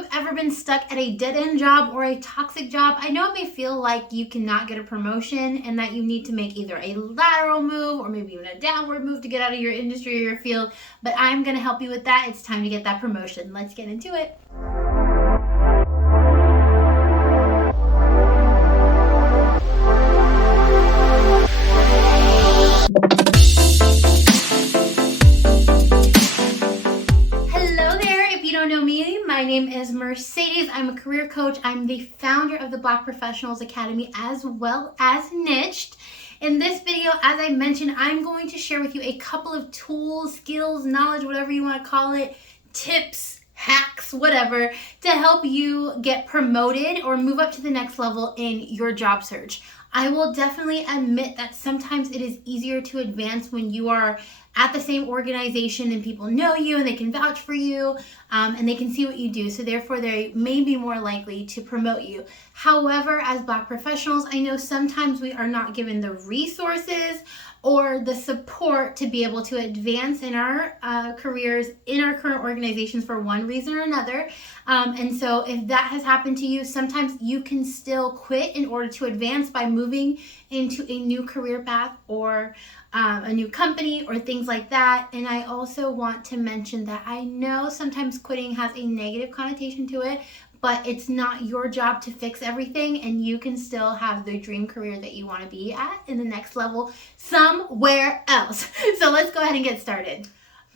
have ever been stuck at a dead-end job or a toxic job, I know it may feel like you cannot get a promotion and that you need to make either a lateral move or maybe even a downward move to get out of your industry or your field, but I'm going to help you with that. It's time to get that promotion. Let's get into it. My name is Mercedes. I'm a career coach. I'm the founder of the Black Professionals Academy as well as Niched. In this video, as I mentioned, I'm going to share with you a couple of tools, skills, knowledge, whatever you want to call it, tips, hacks, whatever, to help you get promoted or move up to the next level in your job search. I will definitely admit that sometimes it is easier to advance when you are at the same organization and people know you and they can vouch for you and they can see what you do. So therefore, they may be more likely to promote you. However, as Black professionals, I know sometimes we are not given the resources or the support to be able to advance in our careers in our current organizations for one reason or another. And so if that has happened to you, sometimes you can still quit in order to advance by moving into a new career path or a new company or things like that. And I also want to mention that I know sometimes quitting has a negative connotation to it, but it's not your job to fix everything, and you can still have the dream career that you want to be at in the next level somewhere else. So let's go ahead and get started.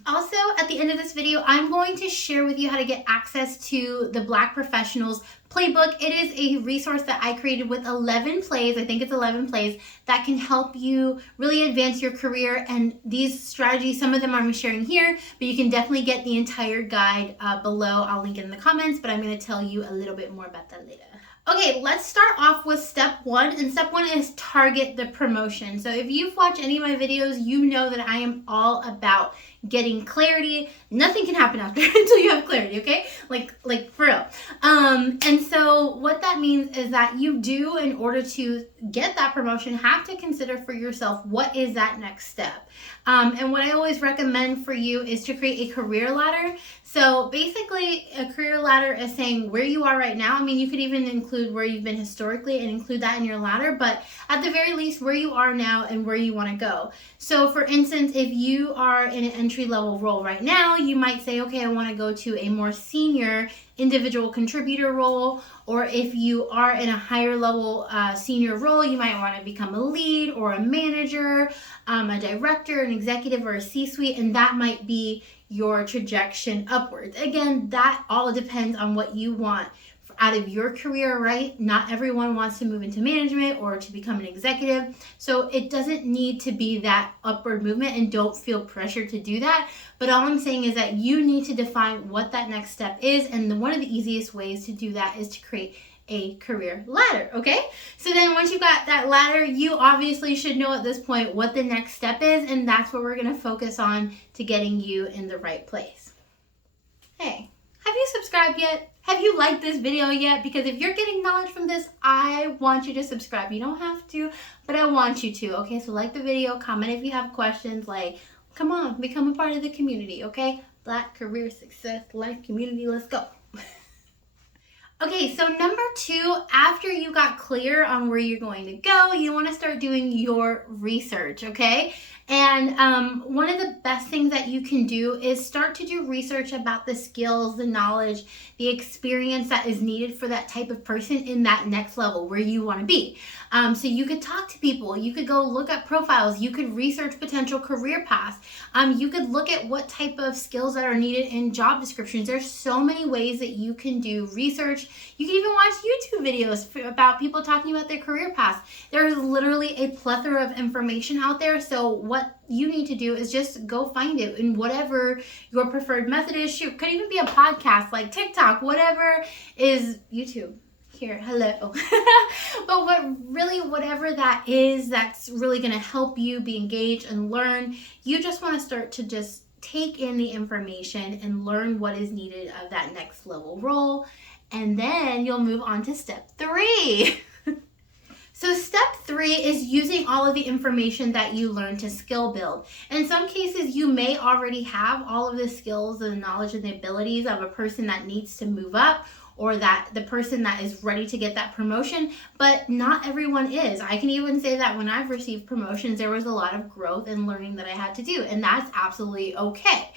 Also, at the end of this video, I'm going to share with you how to get access to the Black Professionals Playbook. It is a resource that I created with 11 plays, I think it's 11 plays, that can help you really advance your career. And these strategies, some of them I'm sharing here, but you can definitely get the entire guide below. I'll link it in the comments, but I'm going to tell you a little bit more about that later. Okay, let's start off with step one, and step one is target the promotion. So if you've watched any of my videos, you know that I am all about getting clarity. Nothing can happen after until you have clarity, okay? Like for real. And so what that means is that you do, in order to get that promotion, have to consider for yourself, what is that next step? And what I always recommend for you is to create a career ladder. So basically, a career ladder is saying where you are right now. I mean, you could even include where you've been historically and include that in your ladder, but at the very least, where you are now and where you want to go. So for instance, if you are in an entry-level role right now, you might say, okay, I want to go to a more senior individual contributor role, or if you are in a higher level senior role, you might want to become a lead or a manager, a director, an executive, or a C-suite, and that might be your trajectory upwards. Again, that all depends on what you want out of your career, right? Not everyone wants to move into management or to become an executive. So it doesn't need to be that upward movement, and don't feel pressured to do that. But all I'm saying is that you need to define what that next step is. And one of the easiest ways to do that is to create a career ladder, okay? So then once you got that ladder, you obviously should know at this point what the next step is, and that's what we're gonna focus on to getting you in the right place. Hey, have you subscribed yet? Have you liked this video yet? Because if you're getting knowledge from this, I want you to subscribe. You don't have to, but I want you to, okay? So like the video, comment if you have questions, like, come on, become a part of the community, okay? Black Career Success Life Community, let's go. Okay, so number two, after you got clear on where you're going to go, you want to start doing your research, okay? And one of the best things that you can do is start to do research about the skills, the knowledge, the experience that is needed for that type of person in that next level where you want to be. So you could talk to people, you could go look up profiles, you could research potential career paths, you could look at what type of skills that are needed in job descriptions. There's so many ways that you can do research. You can even watch YouTube videos about people talking about their career paths. There's literally a plethora of information out there. So what you need to do is just go find it in whatever your preferred method is. Shoot, could even be a podcast like TikTok, whatever is YouTube. Here, hello. But whatever that is, that's really going to help you be engaged and learn. You just want to start to just take in the information and learn what is needed of that next level role. And then you'll move on to step three. So step 3 is using all of the information that you learn to skill build. In some cases, you may already have all of the skills and the knowledge and the abilities of a person that needs to move up, or that the person that is ready to get that promotion, but not everyone is. I can even say that when I've received promotions, there was a lot of growth and learning that I had to do, and that's absolutely okay.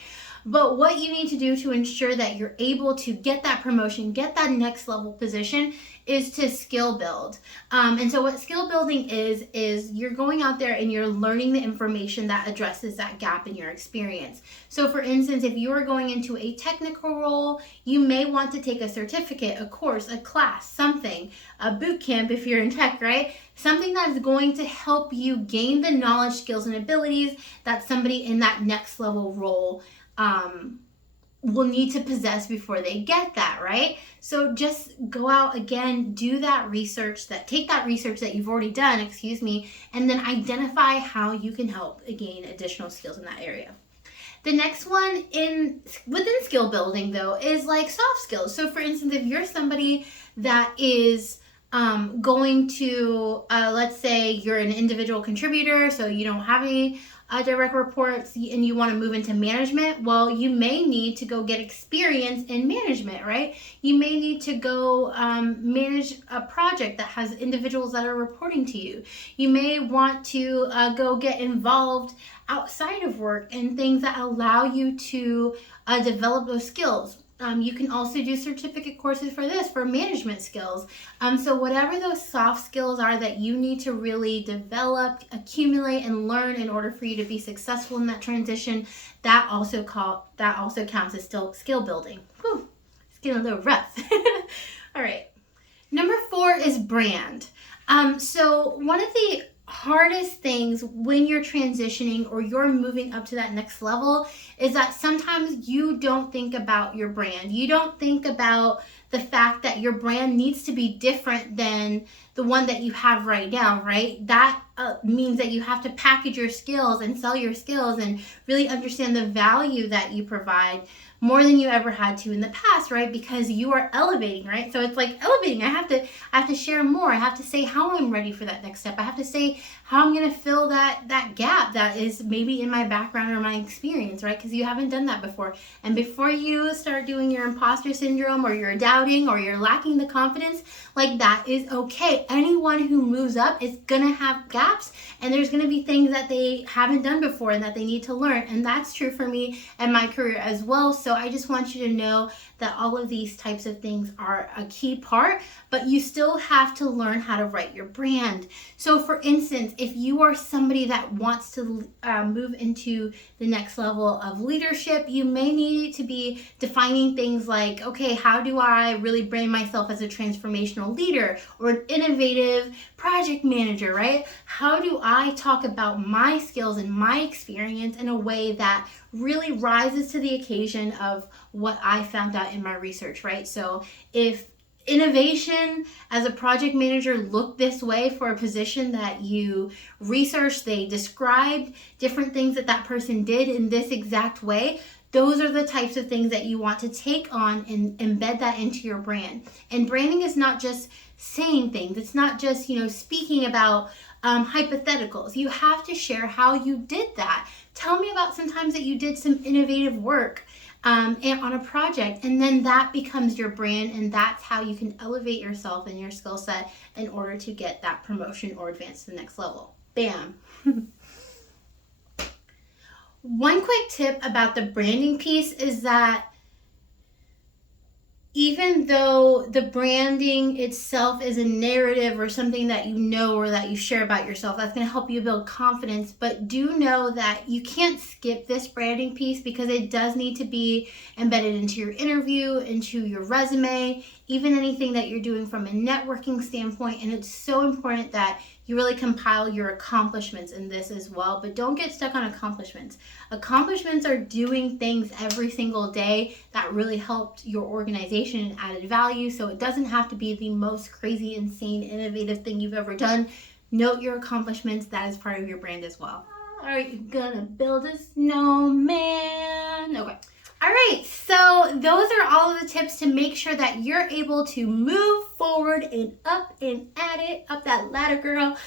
But what you need to do to ensure that you're able to get that promotion, get that next level position, is to skill build. And so what skill building is you're going out there and you're learning the information that addresses that gap in your experience. So for instance, if you are going into a technical role, you may want to take a certificate, a course, a class, something, a boot camp if you're in tech, right? Something that is going to help you gain the knowledge, skills, and abilities that somebody in that next level role will need to possess before they get that, right? So just go out again, do that research, take that research that you've already done, and then identify how you can help gain additional skills in that area. The next one within skill building though is like soft skills. So for instance, if you're somebody that is going to, let's say you're an individual contributor, so you don't have any direct reports and you want to move into management, well, you may need to go get experience in management, right? You may need to go manage a project that has individuals that are reporting to you. You may want to go get involved outside of work in things that allow you to develop those skills. You can also do certificate courses for management skills. So whatever those soft skills are that you need to really develop, accumulate, and learn in order for you to be successful in that transition, that also counts as still skill building. Whew, it's getting a little rough. All right. Number 4 is brand. So one of the hardest things when you're transitioning or you're moving up to that next level is that sometimes you don't think about your brand. You don't think about the fact that your brand needs to be different than the one that you have right now, right? That means that you have to package your skills and sell your skills and really understand the value that you provide more than you ever had to in the past, right? Because you are elevating, right? So it's like elevating. I have to share more. I have to say how I'm ready for that next step. I have to say how I'm going to fill that gap that is maybe in my background or my experience, right? Because you haven't done that before. And before you start doing your imposter syndrome or you're doubting or you're lacking the confidence, like that is okay. Anyone who moves up is going to have gaps, and there's going to be things that they haven't done before and that they need to learn. And that's true for me and my career as well. So I just want you to know that all of these types of things are a key part, but you still have to learn how to write your brand. So for instance, if you are somebody that wants to move into the next level of leadership, you may need to be defining things like, okay, how do I really brand myself as a transformational leader or an innovative project manager, right? How do I talk about my skills and my experience in a way that really rises to the occasion of what I found out in my research, right? So if innovation as a project manager looked this way for a position that you researched, they described different things that person did in this exact way, those are the types of things that you want to take on and embed that into your brand. And branding is not just saying things. It's not just, speaking about hypotheticals. You have to share how you did that. Tell me about some times that you did some innovative work and on a project, and then that becomes your brand, and that's how you can elevate yourself and your skill set in order to get that promotion or advance to the next level. Bam. One quick tip about the branding piece is that even though the branding itself is a narrative or something that you know or that you share about yourself, that's going to help you build confidence. But do know that you can't skip this branding piece because it does need to be embedded into your interview, into your resume, even anything that you're doing from a networking standpoint. And it's so important that you really compile your accomplishments in this as well. But don't get stuck on accomplishments. Accomplishments are doing things every single day that really helped your organization and added value. So it doesn't have to be the most crazy, insane, innovative thing you've ever done. Note your accomplishments. That is part of your brand as well. Are you gonna build a snowman? Okay. All right, so those are all of the tips to make sure that you're able to move forward and up and at it, up that ladder, girl.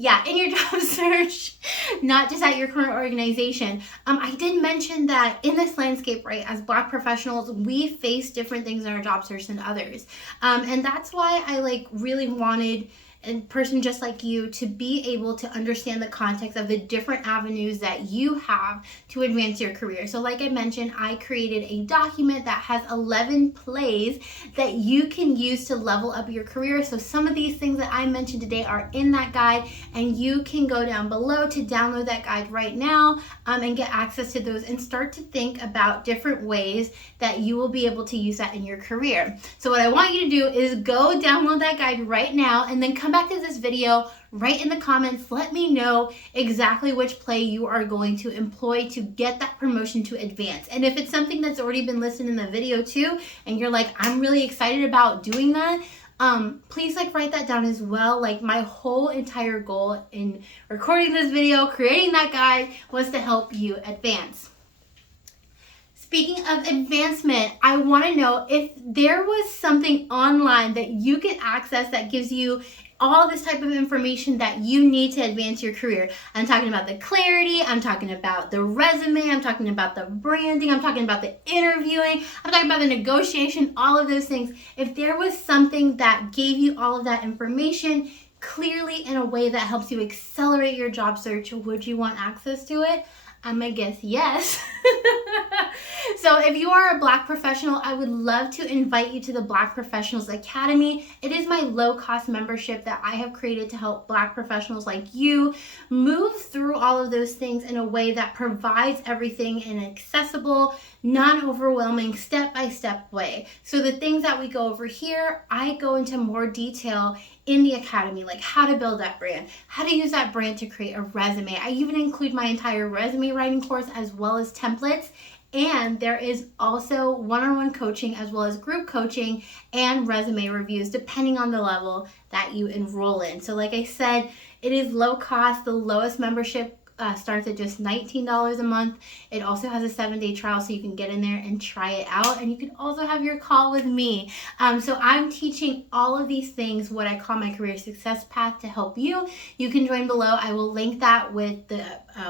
Yeah, in your job search, not just at your current organization. I did mention that in this landscape, right, as Black professionals, we face different things in our job search than others. And that's why I really wanted a person just like you to be able to understand the context of the different avenues that you have to advance your career. So like I mentioned, I created a document that has 11 plays that you can use to level up your career. So some of these things that I mentioned today are in that guide, and you can go down below to download that guide right now and get access to those and start to think about different ways that you will be able to use that in your career. So what I want you to do is go download that guide right now and then come back to this video, write in the comments, let me know exactly which play you are going to employ to get that promotion to advance. And if it's something that's already been listed in the video too, and you're like, I'm really excited about doing that, please write that down as well. My whole entire goal in recording this video, creating that guide, was to help you advance. Speaking of advancement, I want to know if there was something online that you can access that gives you all this type of information that you need to advance your career. I'm talking about the clarity, I'm talking about the resume, I'm talking about the branding, I'm talking about the interviewing, I'm talking about the negotiation, all of those things. If there was something that gave you all of that information clearly in a way that helps you accelerate your job search, would you want access to it? I'm gonna guess yes. So if you are a Black professional, I would love to invite you to the Black Professionals Academy. It is my low-cost membership that I have created to help Black professionals like you move through all of those things in a way that provides everything in an accessible, non-overwhelming, step-by-step way. So the things that we go over here, I go into more detail in the academy, like how to build that brand, how to use that brand to create a resume. I even include my entire resume writing course as well as templates. And there is also one-on-one coaching as well as group coaching and resume reviews depending on the level that you enroll in. So like I said, it is low cost. The lowest membership starts at just $19 a month. It also has a 7-day trial, so you can get in there and try it out. And you can also have your call with me. So I'm teaching all of these things, what I call my career success path, to help you. You can join below. I will link that with the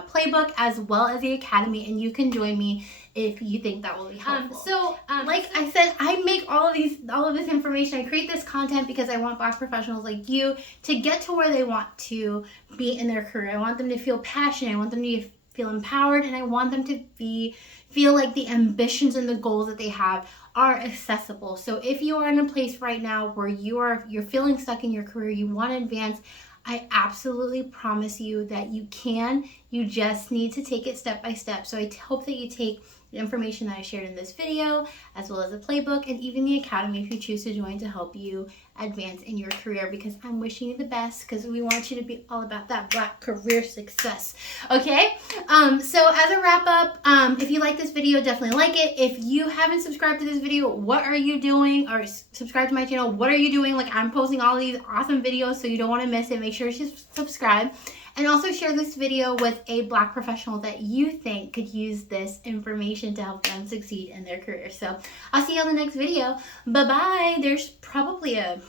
playbook as well as the academy, and you can join me if you think that will be helpful. Like I said, I make all of this information. I create this content because I want Black professionals like you to get to where they want to be in their career. I want them to feel passionate. I want them to feel empowered, and I want them to feel like the ambitions and the goals that they have are accessible. So if you are in a place right now where you're feeling stuck in your career, you want to advance, I absolutely promise you that you can. You just need to take it step by step. So I hope that you take the information that I shared in this video, as well as the playbook and even the academy if you choose to join, to help you advance in your career, because I'm wishing you the best, because we want you to be all about that Black career success. Okay? So as a wrap up, if you like this video, definitely like it. If you haven't subscribed to this video, what are you doing? Or subscribe to my channel, what are you doing? I'm posting all these awesome videos, so you don't want to miss it. Make sure to subscribe. And also share this video with a Black professional that you think could use this information to help them succeed in their career. So I'll see you on the next video. Bye-bye. There's probably a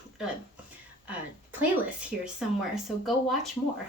playlist here somewhere, so go watch more.